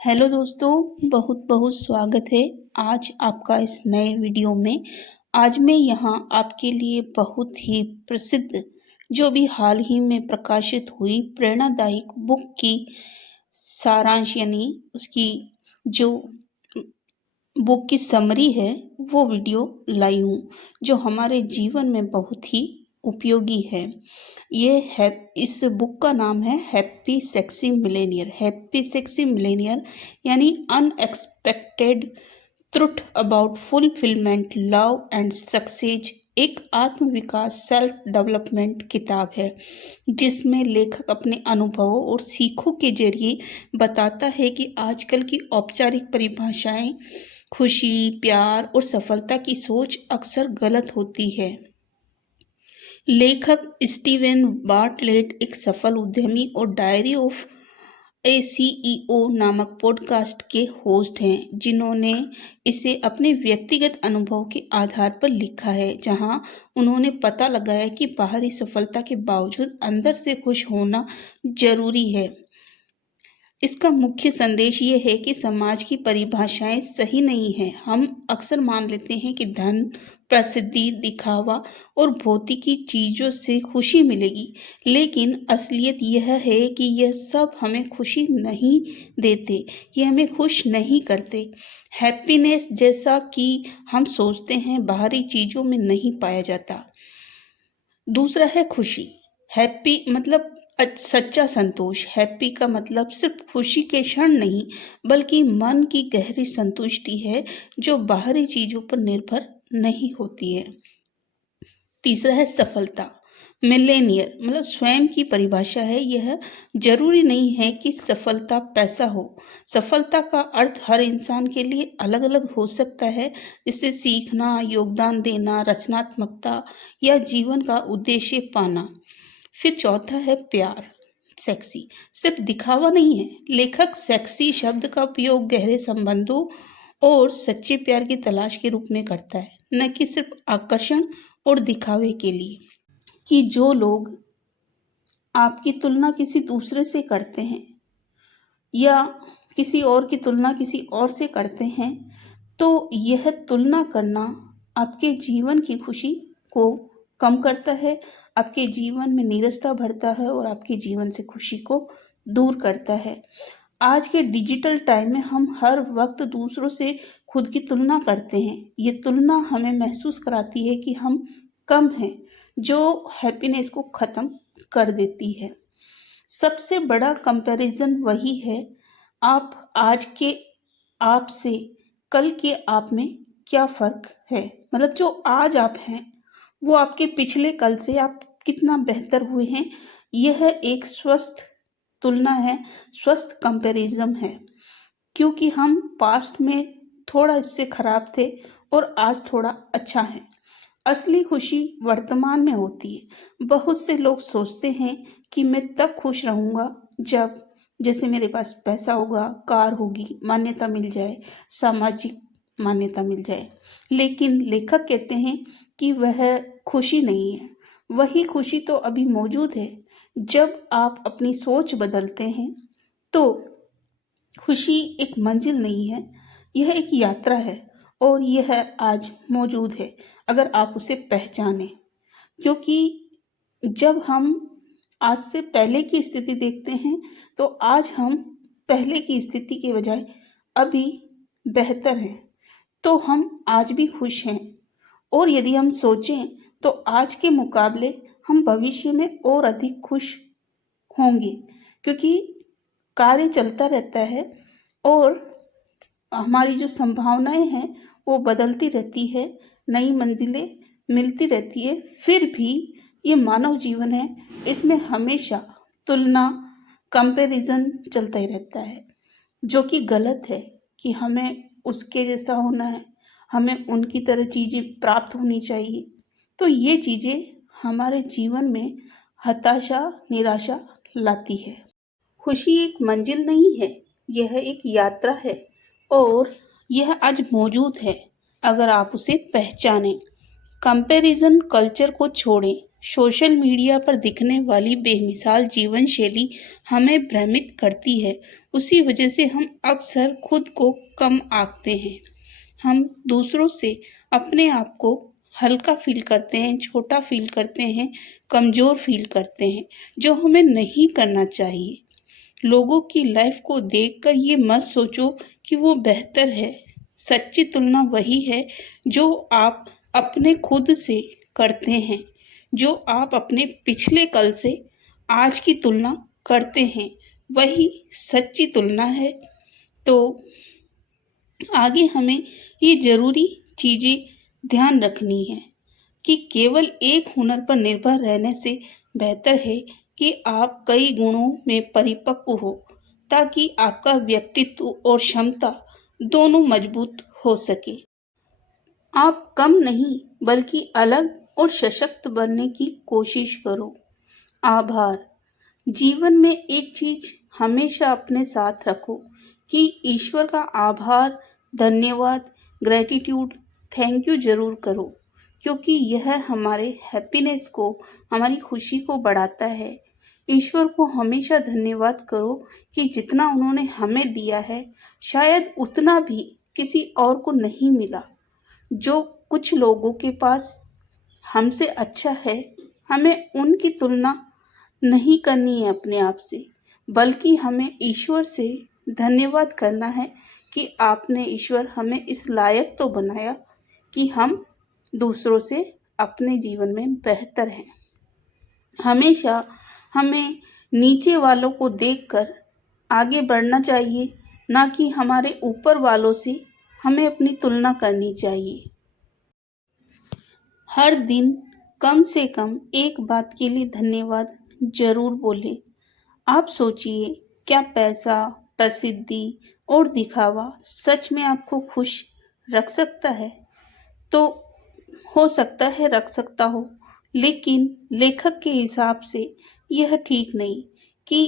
Hello दोस्तों, बहुत बहुत स्वागत है आज आपका इस नए वीडियो में। आज मैं यहाँ आपके लिए बहुत ही प्रसिद्ध जो भी हाल ही में प्रकाशित हुई प्रेरणादायक बुक की सारांश यानी उसकी जो बुक की समरी है वो वीडियो लाई हूँ, जो हमारे जीवन में बहुत ही उपयोगी है। ये है, इस बुक का नाम है happy sexy millionaire. Happy sexy millionaire यानी unexpected truth about fulfilment, love and success, एक आत्मविकास सेल्फ डेवलपमेंट किताब है, जिसमें लेखक अपने अनुभवों और सीखों के जरिए बताता है कि आजकल की औपचारिक परिभाषाएं खुशी, प्यार और सफलता की सोच अक्सर गलत होती है। लेखक स्टीवन बार्टलेट एक सफल उद्यमी और डायरी ऑफ ए सीईओ नामक पॉडकास्ट के होस्ट हैं, जिन्होंने इसे अपने व्यक्तिगत अनुभव के आधार पर लिखा है, जहां उन्होंने पता लगाया कि बाहरी सफलता के बावजूद अंदर से खुश होना जरूरी है। इसका मुख्य संदेश ये है कि समाज की परिभाषाएं सही नहीं है। हम अक्सर मान लेते हैं कि धन, प्रसिद्धि, दिखावा और भौतिकी चीजों से खुशी मिलेगी, लेकिन असलियत यह है कि यह सब हमें खुशी नहीं देते, ये हमें खुश नहीं करते। हैप्पीनेस, जैसा कि हम सोचते हैं, बाहरी चीजों में नहीं पाया जाता। दूसरा है खुशी। हैप्पी मतलब सच्चा संतोष। हैप्पी का मतलब सिर्फ खुशी के क्षण नहीं, बल्कि मन की गहरी संतुष्टि है, जो बाहरी चीजों पर निर्भर नहीं होती है। तीसरा है सफलता। मिलेनियर मतलब स्वयं की परिभाषा है। यह जरूरी नहीं है कि सफलता पैसा हो। सफलता का अर्थ हर इंसान के लिए अलग अलग हो सकता है, जिससे सीखना, योगदान देना, रचनात्मकता या जीवन का उद्देश्य पाना। फिर चौथा है प्यार। सेक्सी सिर्फ दिखावा नहीं है। लेखक सेक्सी शब्द का उपयोग गहरे संबंधों और सच्चे प्यार की तलाश के रूप में करता है, न कि सिर्फ आकर्षण और दिखावे के लिए। कि जो लोग आपकी तुलना किसी दूसरे से करते हैं या किसी और की तुलना किसी और से करते हैं, तो यह तुलना करना आपके जीवन की खुशी को कम करता है, आपके जीवन में नीरसता भरता है और आपके जीवन से खुशी को दूर करता है। आज के डिजिटल टाइम में हम हर वक्त दूसरों से खुद की तुलना करते हैं। ये तुलना हमें महसूस कराती है कि हम कम हैं, जो हैप्पीनेस को ख़त्म कर देती है। सबसे बड़ा कंपैरिजन वही है, आप आज के आप से कल के आप में क्या फ़र्क है। मतलब जो आज आप हैं, वो आपके पिछले कल से आप कितना बेहतर हुए हैं। यह एक स्वस्थ तुलना है, स्वस्थ कंपैरिजन है, क्योंकि हम पास्ट में थोड़ा इससे खराब थे और आज थोड़ा अच्छा है। असली खुशी वर्तमान में होती है। बहुत से लोग सोचते हैं कि मैं तब खुश रहूँगा जब, जैसे मेरे पास पैसा होगा, कार होगी, मान्यता मिल जाए, सामाजिक मान्यता मिल जाए। लेकिन लेखक कहते हैं कि वह खुशी नहीं है। वही खुशी तो अभी मौजूद है। जब आप अपनी सोच बदलते हैं, तो खुशी एक मंजिल नहीं है, यह एक यात्रा है, और यह आज मौजूद है अगर आप उसे पहचाने। क्योंकि जब हम आज से पहले की स्थिति देखते हैं, तो आज हम पहले की स्थिति के बजाय अभी बेहतर हैं, तो हम आज भी खुश हैं। और यदि हम सोचें, तो आज के मुकाबले हम भविष्य में और अधिक खुश होंगे, क्योंकि कार्य चलता रहता है और हमारी जो संभावनाएं हैं वो बदलती रहती है, नई मंजिलें मिलती रहती है। फिर भी ये मानव जीवन है, इसमें हमेशा तुलना, कंपैरिजन चलता ही रहता है, जो कि गलत है। कि हमें उसके जैसा होना है, हमें उनकी तरह चीज़ें प्राप्त होनी चाहिए। तो ये चीज़ें हमारे जीवन में हताशा, निराशा लाती है। खुशी एक मंजिल नहीं है, यह एक यात्रा है, और यह आज मौजूद है अगर आप उसे पहचानें। कंपैरिजन कल्चर को छोड़ें सोशल मीडिया पर दिखने वाली बेमिसाल जीवन शैली हमें भ्रमित करती है। उसी वजह से हम अक्सर खुद को कम आंकते हैं। हम दूसरों से अपने आप को हल्का फील करते हैं, छोटा फील करते हैं, कमज़ोर फील करते हैं, जो हमें नहीं करना चाहिए। लोगों की लाइफ को देखकर ये मत सोचो कि वो बेहतर है। सच्ची तुलना वही है जो आप अपने खुद से करते हैं, जो आप अपने पिछले कल से आज की तुलना करते हैं, वही सच्ची तुलना है। तो आगे हमें ये ज़रूरी चीज़ें ध्यान रखनी है कि केवल एक हुनर पर निर्भर रहने से बेहतर है कि आप कई गुणों में परिपक्व हो, ताकि आपका व्यक्तित्व और क्षमता दोनों मजबूत हो सके। आप कम नहीं बल्कि अलग और सशक्त बनने की कोशिश करो। आभार। जीवन में एक चीज हमेशा अपने साथ रखो कि ईश्वर का आभार, धन्यवाद, ग्रेटिट्यूड, थैंक यू जरूर करो, क्योंकि यह हमारे हैप्पीनेस को, हमारी खुशी को बढ़ाता है। ईश्वर को हमेशा धन्यवाद करो कि जितना उन्होंने हमें दिया है, शायद उतना भी किसी और को नहीं मिला। जो कुछ लोगों के पास हमसे अच्छा है, हमें उनकी तुलना नहीं करनी है अपने आप से, बल्कि हमें ईश्वर से धन्यवाद करना है कि आपने, ईश्वर, हमें इस लायक तो बनाया कि हम दूसरों से अपने जीवन में बेहतर हैं। हमेशा हमें नीचे वालों को देखकर आगे बढ़ना चाहिए, ना कि हमारे ऊपर वालों से हमें अपनी तुलना करनी चाहिए। हर दिन कम से कम एक बात के लिए धन्यवाद जरूर बोलें। आप सोचिए, क्या पैसा, प्रसिद्धि और दिखावा सच में आपको खुश रख सकता है? तो हो सकता है रख सकता हो, लेकिन लेखक के हिसाब से यह ठीक नहीं कि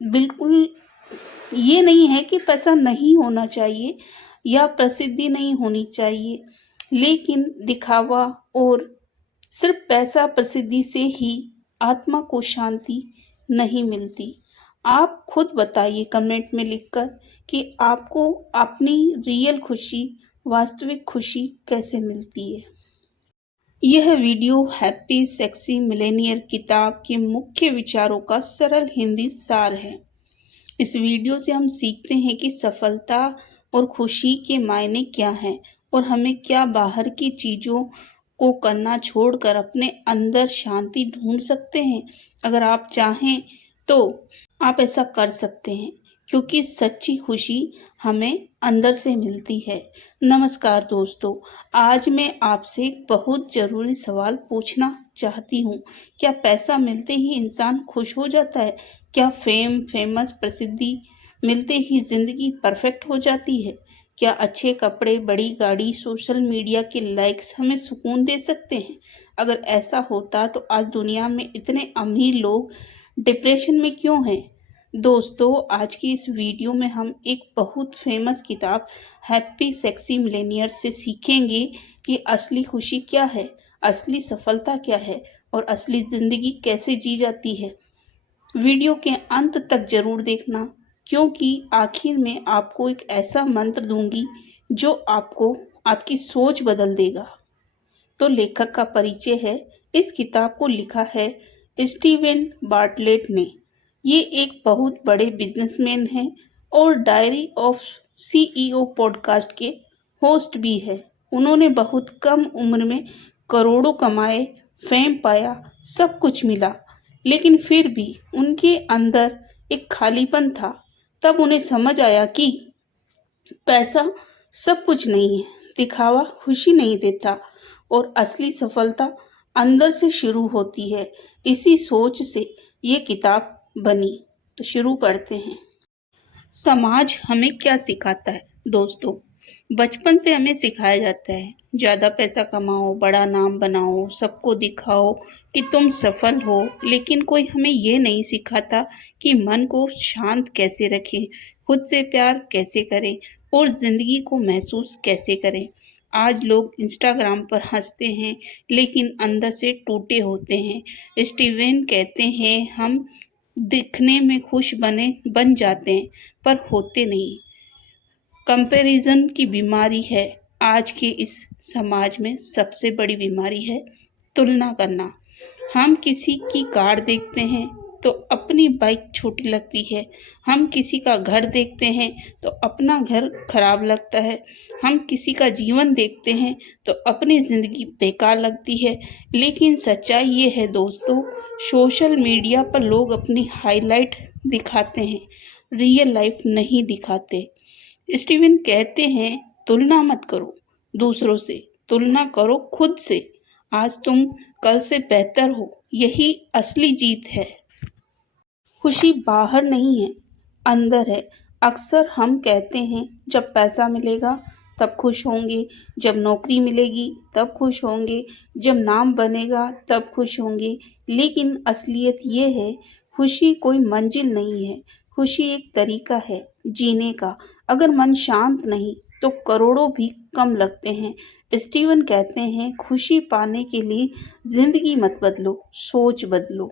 बिल्कुल ये नहीं है कि पैसा नहीं होना चाहिए या प्रसिद्धि नहीं होनी चाहिए, लेकिन दिखावा और सिर्फ पैसा प्रसिद्धि से ही आत्मा को शांति नहीं मिलती। आप खुद बताइए कमेंट में लिखकर कि आपको अपनी रियल खुशी, वास्तविक खुशी कैसे मिलती है। यह वीडियो हैप्पी सेक्सी मिलेनियर किताब के मुख्य विचारों का सरल हिंदी सार है। इस वीडियो से हम सीखते हैं कि सफलता और खुशी के मायने क्या हैं और हमें क्या बाहर की चीज़ों को करना छोड़कर अपने अंदर शांति ढूंढ सकते हैं। अगर आप चाहें तो आप ऐसा कर सकते हैं, क्योंकि सच्ची खुशी हमें अंदर से मिलती है। नमस्कार दोस्तों, आज मैं आपसे एक बहुत ज़रूरी सवाल पूछना चाहती हूँ। क्या पैसा मिलते ही इंसान खुश हो जाता है? क्या फेमस प्रसिद्धि मिलते ही जिंदगी परफेक्ट हो जाती है? क्या अच्छे कपड़े, बड़ी गाड़ी, सोशल मीडिया के लाइक्स हमें सुकून दे सकते हैं? अगर ऐसा होता तो आज दुनिया में इतने अमीर लोग डिप्रेशन में क्यों हैं? दोस्तों, आज की इस वीडियो में हम एक बहुत फेमस किताब हैप्पी सेक्सी मिलेनियर से सीखेंगे कि असली खुशी क्या है, असली सफलता क्या है और असली जिंदगी कैसे जी जाती है। वीडियो के अंत तक जरूर देखना, क्योंकि आखिर में आपको एक ऐसा मंत्र दूंगी जो आपको आपकी सोच बदल देगा। तो लेखक का परिचय है। इस किताब को लिखा है स्टीवन बार्टलेट ने। ये एक बहुत बड़े बिजनेसमैन हैं और डायरी ऑफ सीईओ पॉडकास्ट के होस्ट भी है। उन्होंने बहुत कम उम्र में करोड़ों कमाए, फेम पाया, सब कुछ मिला, लेकिन फिर भी उनके अंदर एक खालीपन था। तब उन्हें समझ आया कि पैसा सब कुछ नहीं है, दिखावा खुशी नहीं देता और असली सफलता अंदर से शुरू होती है। इसी सोच से ये किताब बनी। तो शुरू करते हैं। समाज हमें क्या सिखाता है? दोस्तों, बचपन से हमें सिखाया जाता है, ज़्यादा पैसा कमाओ, बड़ा नाम बनाओ, सबको दिखाओ कि तुम सफल हो, लेकिन कोई हमें ये नहीं सिखाता कि मन को शांत कैसे रखें, खुद से प्यार कैसे करें और ज़िंदगी को महसूस कैसे करें। आज लोग इंस्टाग्राम पर हंसते हैं लेकिन अंदर से टूटे होते हैं। स्टीवन कहते हैं हम दिखने में खुश बन जाते हैं पर होते नहीं। कंपैरिजन की बीमारी है आज के इस समाज में सबसे बड़ी बीमारी है तुलना करना। हम किसी की कार देखते हैं तो अपनी बाइक छोटी लगती है। हम किसी का घर देखते हैं तो अपना घर खराब लगता है। हम किसी का जीवन देखते हैं तो अपनी ज़िंदगी बेकार लगती है। लेकिन सच्चाई ये है दोस्तों, सोशल मीडिया पर लोग अपनी हाइलाइट दिखाते हैं, रियल लाइफ नहीं दिखाते। स्टीवन कहते हैं तुलना मत करो दूसरों से, तुलना करो खुद से। आज तुम कल से बेहतर हो, यही असली जीत है। खुशी बाहर नहीं है, अंदर है। अक्सर हम कहते हैं जब पैसा मिलेगा तब खुश होंगे, जब नौकरी मिलेगी तब खुश होंगे, जब नाम बनेगा तब खुश होंगे। लेकिन असलियत ये है, खुशी कोई मंजिल नहीं है, खुशी एक तरीका है जीने का। अगर मन शांत नहीं तो करोड़ों भी कम लगते हैं। स्टीवन कहते हैं खुशी पाने के लिए जिंदगी मत बदलो, सोच बदलो।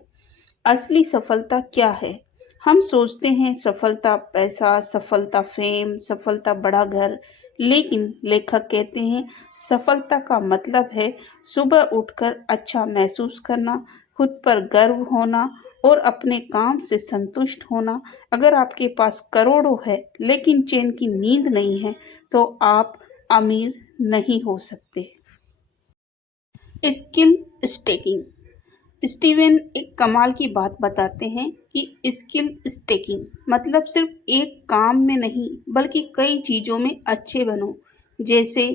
असली सफलता क्या है? हम सोचते हैं सफलता पैसा, सफलता फेम, सफलता बड़ा घर। लेकिन लेखक कहते हैं सफलता का मतलब है सुबह उठकर अच्छा महसूस करना, खुद पर गर्व होना और अपने काम से संतुष्ट होना। अगर आपके पास करोड़ों है लेकिन चैन की नींद नहीं है तो आप अमीर नहीं हो सकते। Skill staking. स्टीवन एक कमाल की बात बताते हैं कि स्किल स्टेकिंग मतलब सिर्फ एक काम में नहीं बल्कि कई चीज़ों में अच्छे बनो। जैसे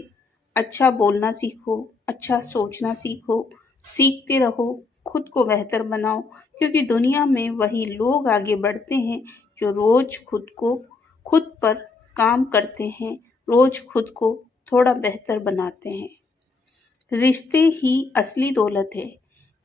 अच्छा बोलना सीखो, अच्छा सोचना सीखो, सीखते रहो, खुद को बेहतर बनाओ। क्योंकि दुनिया में वही लोग आगे बढ़ते हैं जो रोज खुद पर काम करते हैं, रोज खुद को थोड़ा बेहतर बनाते हैं। रिश्ते ही असली दौलत है।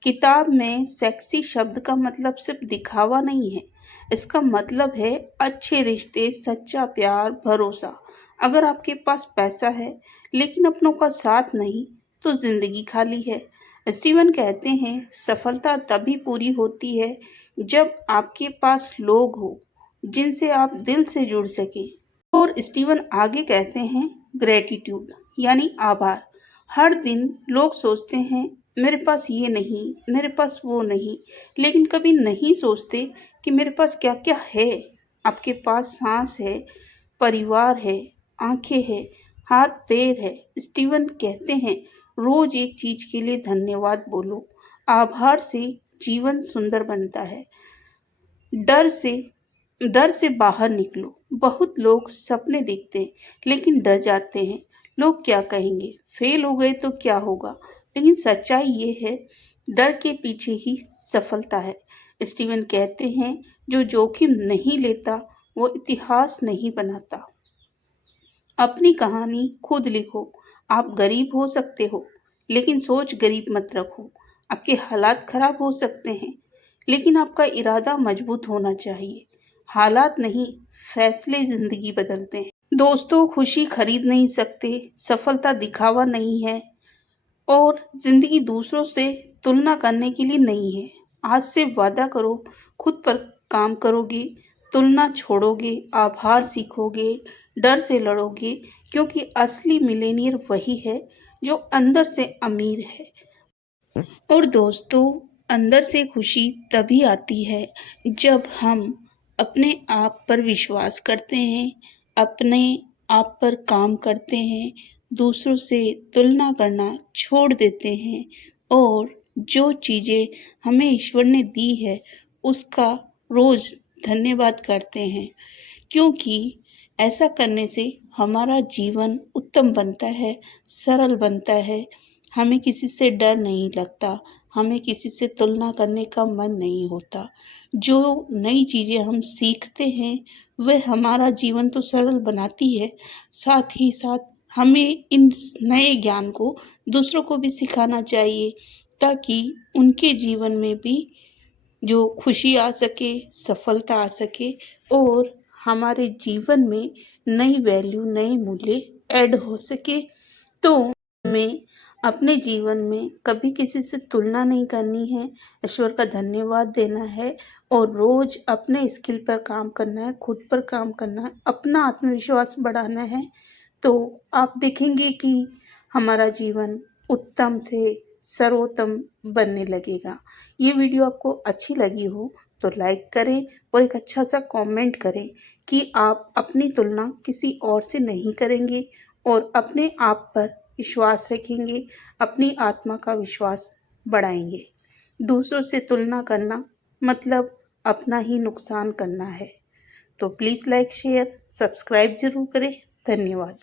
किताब में सेक्सी शब्द का मतलब सिर्फ दिखावा नहीं है, इसका मतलब है अच्छे रिश्ते, सच्चा प्यार, भरोसा। अगर आपके पास पैसा है लेकिन अपनों का साथ नहीं तो जिंदगी खाली है। स्टीवन कहते हैं सफलता तभी पूरी होती है जब आपके पास लोग हो जिनसे आप दिल से जुड़ सके। और स्टीवन आगे कहते हैं ग्रेटिट्यूड यानी आभार। हर दिन लोग सोचते हैं मेरे पास ये नहीं, मेरे पास वो नहीं, लेकिन कभी नहीं सोचते कि मेरे पास क्या क्या है। आपके पास सांस है, परिवार है, आंखें है, हाथ पैर है। स्टीवन कहते हैं रोज एक चीज के लिए धन्यवाद बोलो। आभार से जीवन सुंदर बनता है। डर से डर से बाहर निकलो। बहुत लोग सपने देखते हैं लेकिन डर जाते हैं, लोग क्या कहेंगे, फेल हो गए तो क्या होगा। लेकिन सच्चाई ये है डर के पीछे ही सफलता है। स्टीवन कहते हैं जो जोखिम नहीं लेता वो इतिहास नहीं बनाता। अपनी कहानी खुद लिखो। आप गरीब हो सकते हो लेकिन सोच गरीब मत रखो। आपके हालात खराब हो सकते हैं लेकिन आपका इरादा मजबूत होना चाहिए। हालात नहीं, फैसले जिंदगी बदलते हैं। दोस्तों, खुशी खरीद नहीं सकते, सफलता दिखावा नहीं है और जिंदगी दूसरों से तुलना करने के लिए नहीं है। आज से वादा करो, खुद पर काम करोगे, तुलना छोड़ोगे, आभार सीखोगे, डर से लड़ोगे। क्योंकि असली मिलेनियर वही है जो अंदर से अमीर है। और दोस्तों, अंदर से खुशी तभी आती है जब हम अपने आप पर विश्वास करते हैं, अपने आप पर काम करते हैं, दूसरों से तुलना करना छोड़ देते हैं और जो चीज़ें हमें ईश्वर ने दी है उसका रोज़ धन्यवाद करते हैं। क्योंकि ऐसा करने से हमारा जीवन उत्तम बनता है, सरल बनता है। हमें किसी से डर नहीं लगता, हमें किसी से तुलना करने का मन नहीं होता। जो नई चीज़ें हम सीखते हैं वह हमारा जीवन तो सरल बनाती है, साथ ही साथ हमें इन नए ज्ञान को दूसरों को भी सिखाना चाहिए ताकि उनके जीवन में भी जो खुशी आ सके, सफलता आ सके और हमारे जीवन में नई वैल्यू, नए मूल्य ऐड हो सके। तो हमें अपने जीवन में कभी किसी से तुलना नहीं करनी है, ईश्वर का धन्यवाद देना है और रोज़ अपने स्किल पर काम करना है, खुद पर काम करना है, अपना आत्मविश्वास बढ़ाना है। तो आप देखेंगे कि हमारा जीवन उत्तम से सर्वोत्तम बनने लगेगा। ये वीडियो आपको अच्छी लगी हो तो लाइक करें और एक अच्छा-सा कमेंट करें कि आप अपनी तुलना किसी और से नहीं करेंगे और अपने आप पर विश्वास रखेंगे, अपनी आत्मा का विश्वास बढ़ाएँगे। दूसरों से तुलना करना मतलब अपना ही नुकसान करना है। तो प्लीज़ लाइक, शेयर, सब्सक्राइब ज़रूर करें। धन्यवाद।